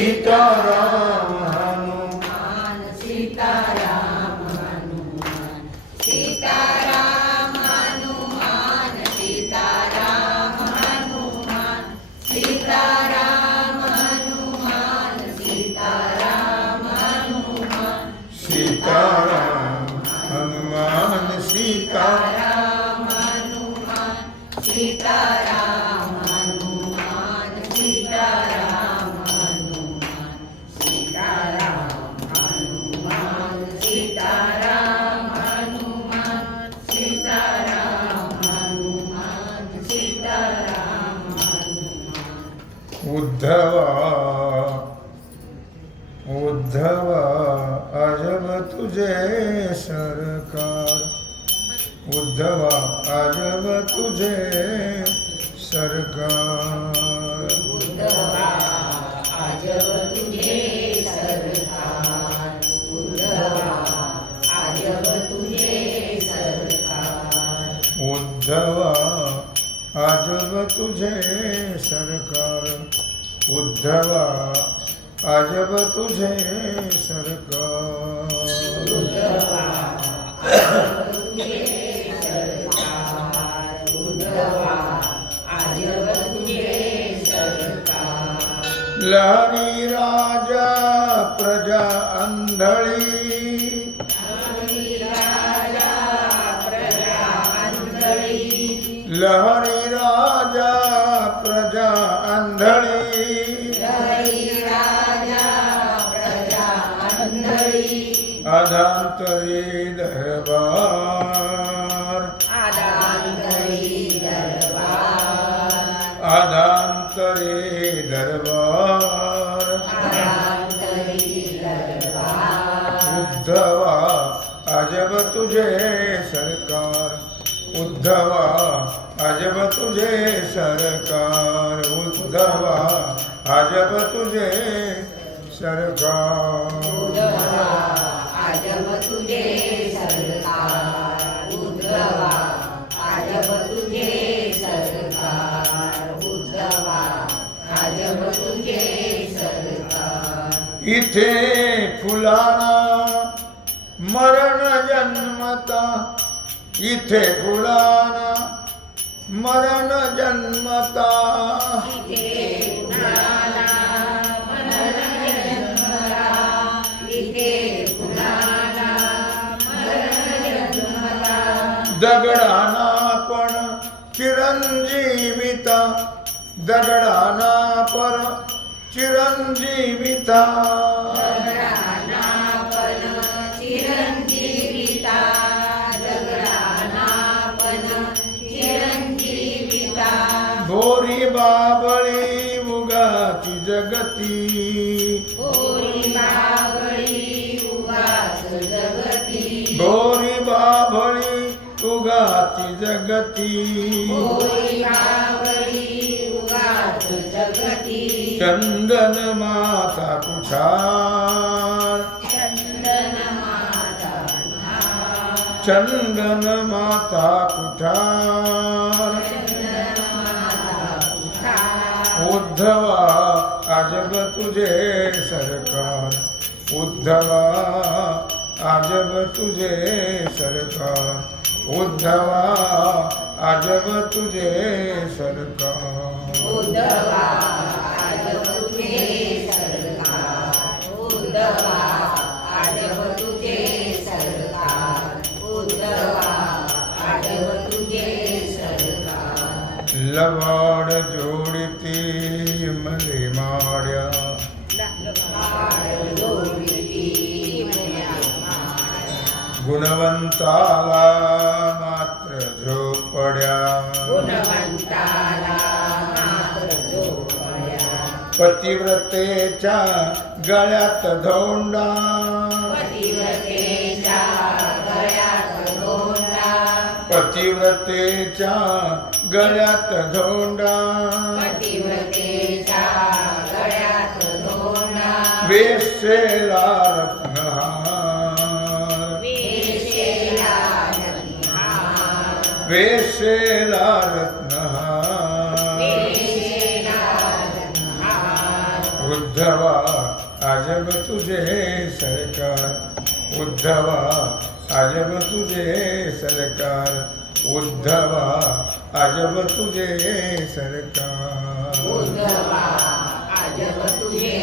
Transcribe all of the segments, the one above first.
Itara. तुझे सरकार। उद्धवा अजब तुझे सरकार। उद्धवा अजब तुझे सरकार। उद्धवा अजब तुझे सरकार। लहरी राजा प्रजा अंधळी. प्रजा लहरी राजा प्रजा अंधळी. अधांतरी दरबार आदांतरी दरबार दरबार आदांतरी दरबार उद्धवा अजब तुझे सरकार। उद्धवा अजब तुझे सरकार। उद्धवा अजब तुझे सरकार। आजब तुझे सरकार उद्धवा आजब तुझे सरकार उद्धवा आजब तुझे सरकार इथे फुलाना मरण जन्मता. इथे फुलाना मरण जन्मता. इथे कुणाला दगडाना पण चिरंजीविता. दगडाना पर चिरंजीविता. गोरी बाबळी उगाची जगती. भोरी बाबळी उगाच जगती। चंदन माता कुठार। चंदन माता चंदन माता कुठार। उद्धवा, आजब तुझे सरकार। उद्धवा, आजब तुझे सरकार। उद्धवा आजब तुझे सरकार. उद्धवा आजब तुझे सरकार. उद्धवा आजब तुझे सरकार. उद्धवा आजब तुझे सरकार. लवाड जोडती मले माड्या. गुणवंताला पतिव्रतेच्या गळ्यात धोंडा. पतिव्रतेच्या गळ्यात धोंडा. वेशेला रत्नहार वेशेला रत्न उद्धवा अजब तुझे सरकार उद्धवा अजब तुझे सरकार उद्धवा अजब तुझे सरकार। उद्धवा अजब तुझे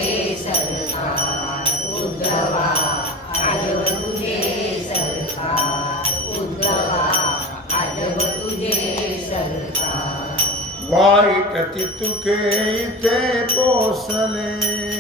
वाइट तितु ते पोसले।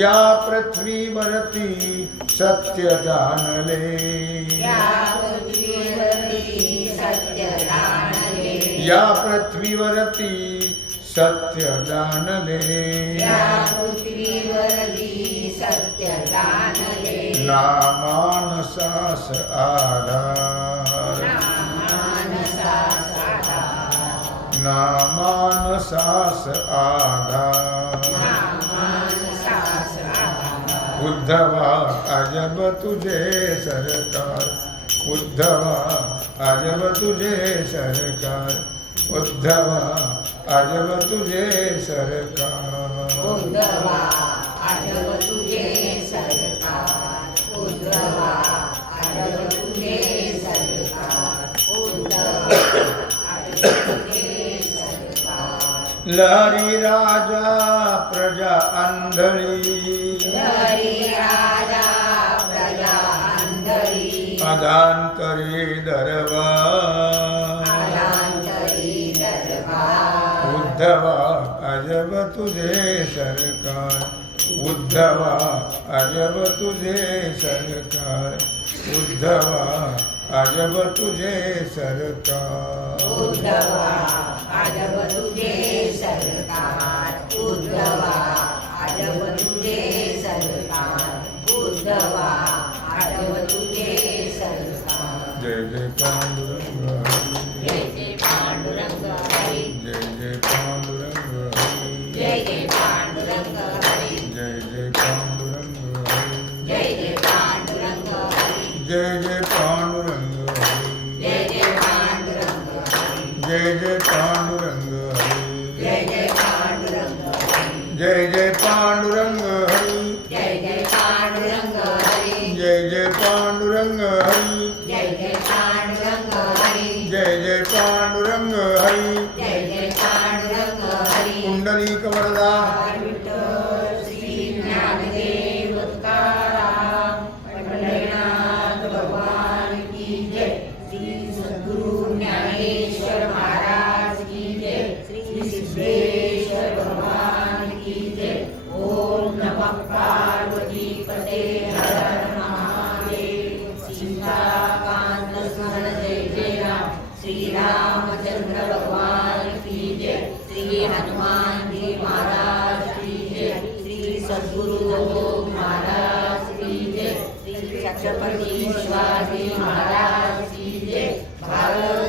या पृथ्वी मरती सत्य जान ले। या पृथ्वी वरती सत्य जान ले। नामानसास पृथ्वी वरती आधार। ना आधार। उद्धवा अजब तुझे सरकार। उद्धवा अजब तुझे सरकार। उद्धवा अजब तुझे सरकार। उद्धवा आजव तुझे सरकार। उद्धवा आजव तुझे सरकार। उद्धवा आजव तुझे सरकार। लहरी राजा प्रजा अंधळी અદાન કરી દરવા ઉદ્ધવા અજબ તુજે સરકાર ઉદ્ધવા અજબ તુજે સરકાર ઉદ્ધવા અજબ તુજે સરકાર ઉદ્ધવા અજબ તુજે સરકાર ઉદ્ધવા Yeah, yeah. nó đang ở hay महाराज की जय। श्री सद्गुरु महाराज की जय। श्री छत्रपति शिवाजी महाराज की जय। भारत